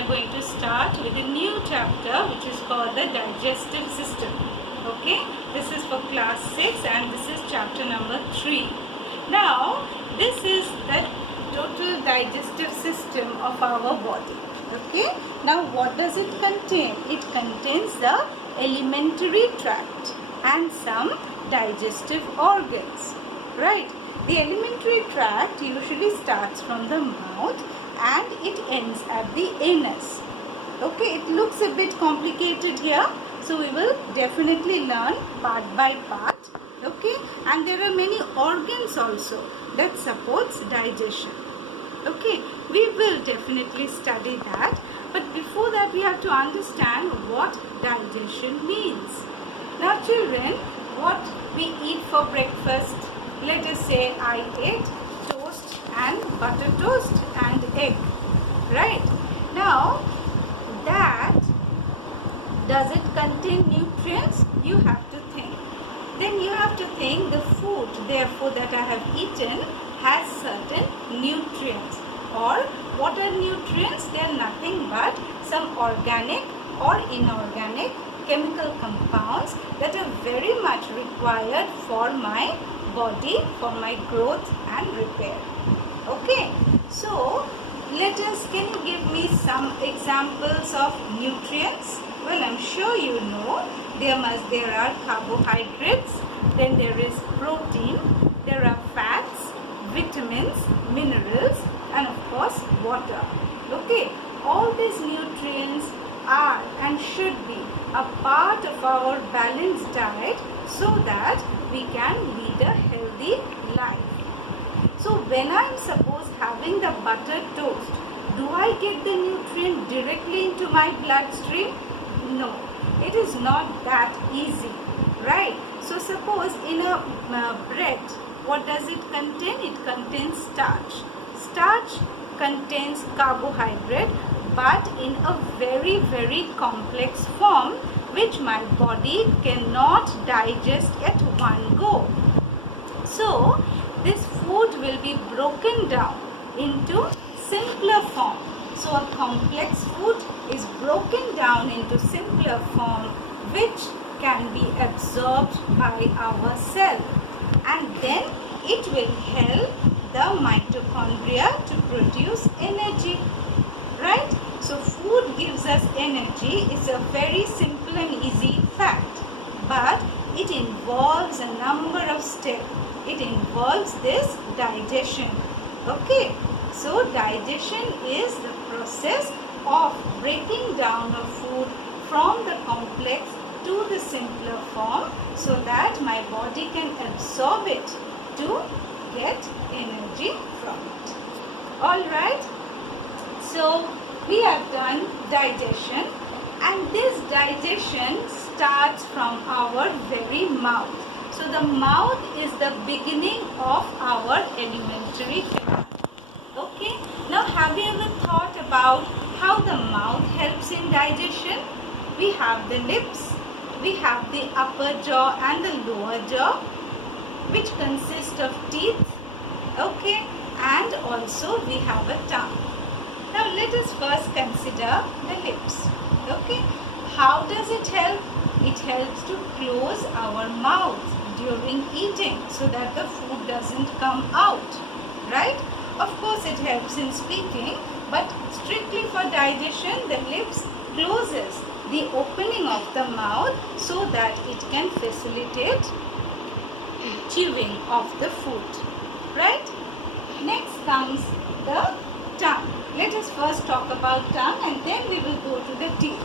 are going to start with a new chapter which is called the digestive system. Okay, this is for class 6 and this is chapter number 3. Now, this is the total digestive system of our body. Okay, now what does it contain? It contains the alimentary tract and some digestive organs, right? The alimentary tract usually starts from the mouth and it ends at the anus. Okay, it looks a bit complicated here, so we will definitely learn part by part. Okay, and there are many organs also that supports digestion. Okay, we will definitely study that, but before that we have to understand what digestion means. Now children, what we eat for breakfast, let us say I ate toast and butter toast and egg, right? Now that, does it contain nutrients? You have to think. Then you have to think the food therefore that I have eaten has certain nutrients. Or what are nutrients? They are nothing but some organic or inorganic chemical compounds that are very much required for my body, for my growth and repair. Okay, so can you give me some examples of nutrients? Well, I'm sure you know there are carbohydrates, then there is protein, there are fats, vitamins, minerals, and of course water. Okay, all these nutrients are and should be a part of our balanced diet so that we can lead a healthy life. So when I'm suppose having the butter toast, do I get the nutrient directly into my bloodstream? No, it is not that easy, right? So suppose in a bread, what does it contain? It contains starch. Starch contains carbohydrate, but in a very, very complex form which my body cannot digest at one go. So this food will be broken down into simpler form. So a complex food is broken down into simpler form which can be absorbed by our cell, and then it will help the mitochondria to produce energy, right? So food gives us energy. It's a very simple and easy fact, but it involves a number of steps. It involves this digestion. Okay, so digestion is the process of breaking down a food from the complex to the simpler form so that my body can absorb it to get energy from it. Alright, so we have done digestion, and this digestion starts from our very mouth. So the mouth is the beginning of our alimentary canal. Okay, now have you ever thought about how the mouth helps in digestion? We have the lips, we have the upper jaw and the lower jaw, which consist of teeth, okay, and also we have a tongue. Now let us first consider the lips. Okay, how does it help? It helps to close our mouth during eating so that the food doesn't come out, right? Of course it helps in speaking, but strictly for digestion the lips closes the opening of the mouth so that it can facilitate chewing of the food, right? Next comes the tongue. Let us first talk about tongue and then we will go to the teeth,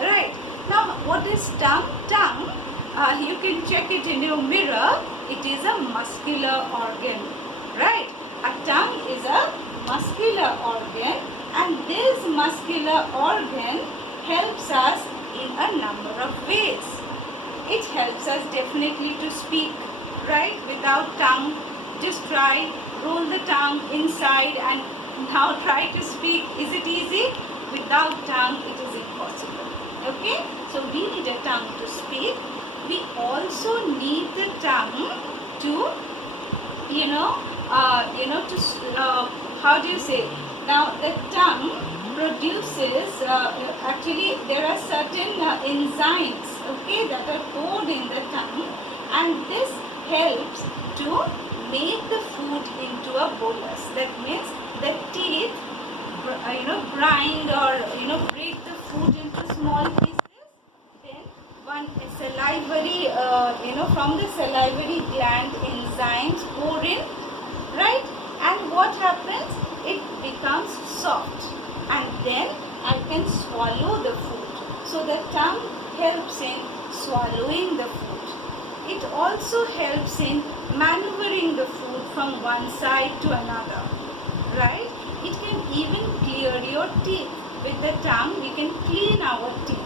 right? Now what is tongue? Tongue, you can check it in your mirror. It is a muscular organ, right? A tongue is a muscular organ, and this muscular organ helps us in a number of ways. It helps us definitely to speak, right? Without tongue, just try, roll the tongue inside and now try to speak. Is it easy? Without tongue, it is impossible. Okay? So we need a tongue to speak. We also need the tongue to, how do you say? Now the tongue produces, actually there are certain enzymes, okay, that are stored in the tongue, and this helps to make the food into a bolus. That means the teeth, grind or break the food into small pieces. Then one salivary, from the salivary gland, enzymes pour in, right? And what happens? It becomes soft, and then I can swallow the food. So the tongue helps in swallowing the food. It also helps in maneuvering the food from one side to another, right? It can even clear your teeth. With the tongue, we can clean our teeth,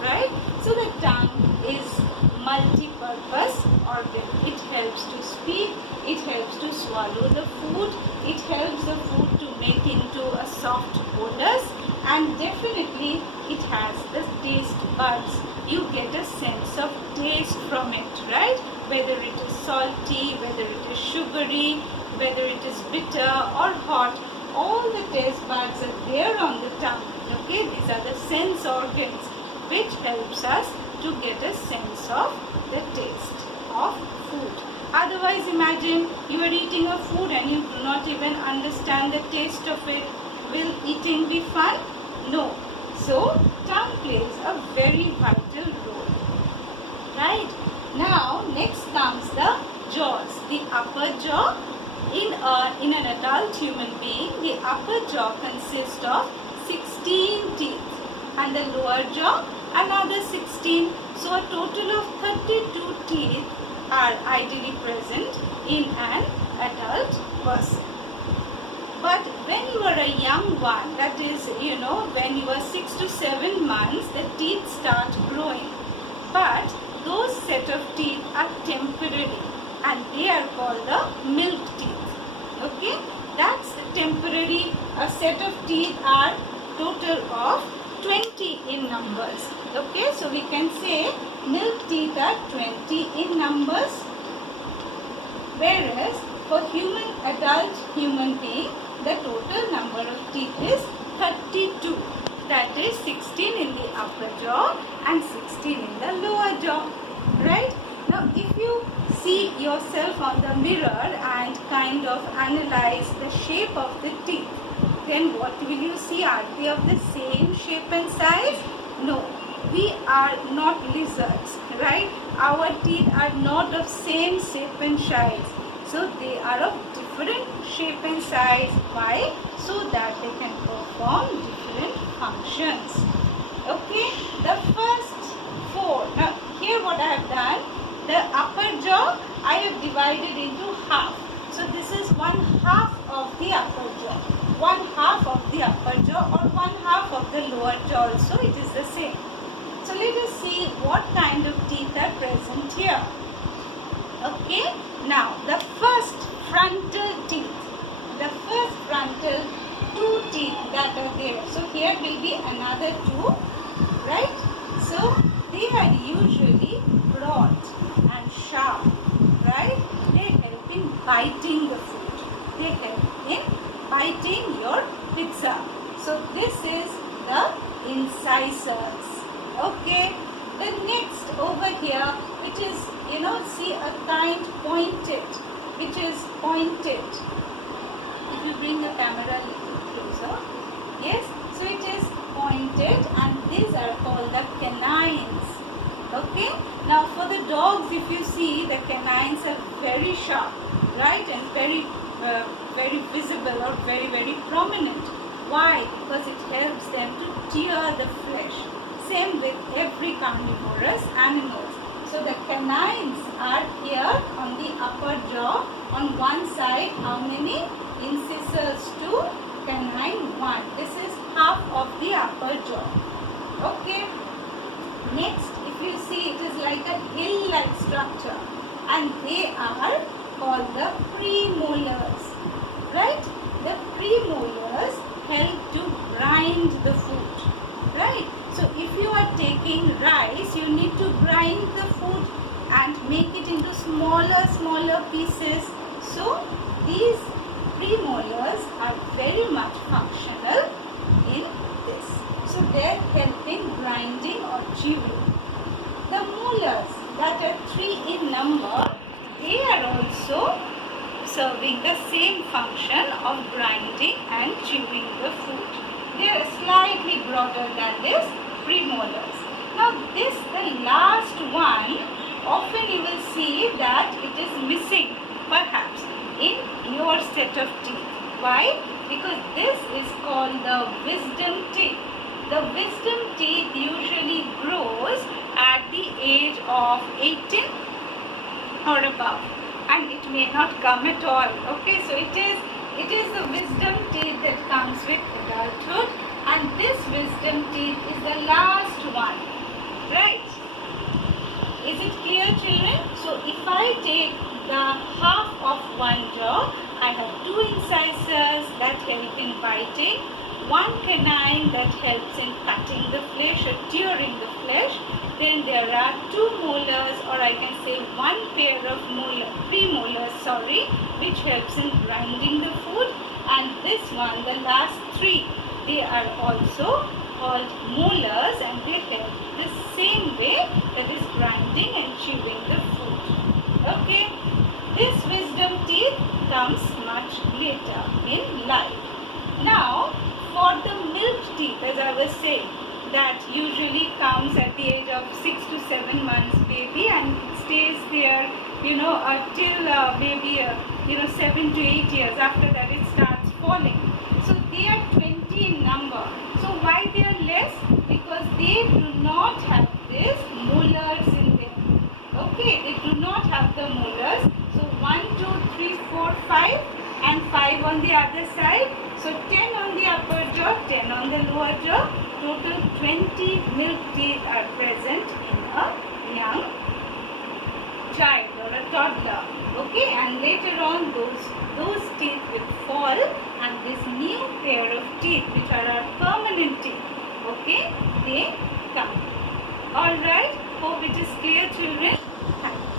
right? So the tongue is multi-purpose organ. It helps to speak, it helps to swallow the food, it helps the food to make into a soft bolus, and definitely it has the taste buds. You get a sense of taste from it, right? Whether it is salty, whether it is sugary, whether it is bitter or hot, all the taste buds are there on the tongue, okay? These are the sense organs which helps us to get a sense of the taste of food. Otherwise, imagine you are eating a food and you do not even understand the taste of it. Will eating be fun? No. So, tongue plays a very vital role. Right? Now, next comes the jaws. The upper jaw. In an adult human being, the upper jaw consists of 16 teeth, and the lower jaw another 16. So a total of 32 teeth are ideally present in an adult person. But when you are a young one, that is, when you are 6 to 7 months, the teeth start growing. But those set of teeth are temporary, and they are called the milk teeth. Okay, that's the temporary set of teeth are total of 20 in numbers. Okay, so we can say milk teeth are 20 in numbers, whereas for adult human being, the total number of teeth is 32. That is 16 in the upper jaw and 16 in the lower jaw, right? Now, if you see yourself on the mirror and kind of analyze the shape of the teeth, then what will you see? Are they of the same shape and size? No, we are not lizards, right? Our teeth are not of same shape and size. So they are of different shape and size. Why? So that they can perform different functions. Okay, the first four. Now here what I have done, the upper jaw I have divided into half. So this is one half of the upper jaw, one half of the upper jaw, or one half of the lower jaw also, it is the same. So let us see what kind of teeth are present here. Okay, now the first frontal teeth, the first frontal two teeth that are there. So here will be another two, right? So they are usually broad and sharp, right? They help in biting the food. They help in biting your pizza. So this is the incisors. Okay. The next over here, which is, see a kind pointed, which is pointed. If you bring the camera a little closer. Yes. So it is pointed, and these are called the canines. Okay. Now for the dogs, if you see, the canines are very sharp, right, and very visible or very, very prominent. Why? Because it helps them to tear the flesh. Same with every carnivorous animals. So the canines are here on the upper jaw. On one side, how many? Incisors, 2, canine 1. This is half of the upper jaw. Okay. Next, if you see, it is like a hill-like structure, and they are called the premolars, right? The premolars help to grind the food, right? So if you are taking rice, you need to grind the food and make it into smaller pieces. So these premolars are very much functional in grinding or chewing. The molars that are 3 in number, they are also serving the same function of grinding and chewing the food. They are slightly broader than this premolars. Now this, the last one, often you will see that it is missing perhaps in your set of teeth. Why? Because this is called the wisdom teeth. The wisdom teeth usually grows at the age of 18 or above, and it may not come at all. Okay, so it is the wisdom teeth that comes with adulthood, and this wisdom teeth is the last one, right? Is it clear, children? So if I take the half of one jaw, I have 2 incisors that help in biting, 1 canine that helps in cutting the flesh or tearing the flesh. Then there are 2 molars, or I can say 1 pair of premolars, which helps in grinding the food. And this one, the last 3, they are also called molars, and they help the same way, that is grinding and chewing the food. Okay, this wisdom teeth comes much later in life. Now, for the milk teeth, as I was saying, that usually comes at the age of 6 to 7 months baby, and it stays there, till maybe 7 to 8 years. After that, it starts falling. So they are 20 in number. So why they are less? Because they do not have this molars in them. Okay, they do not have the molars. So 1, 2, 3, 4, 5, and 5 on the other side. So 10 on the upper jaw, 10 on the lower jaw. Total 20 milk teeth are present in a young child or a toddler. Okay, and later on those teeth will fall, and this new pair of teeth, which are our permanent teeth, okay, they come. Alright, hope it is clear, children. Thank you.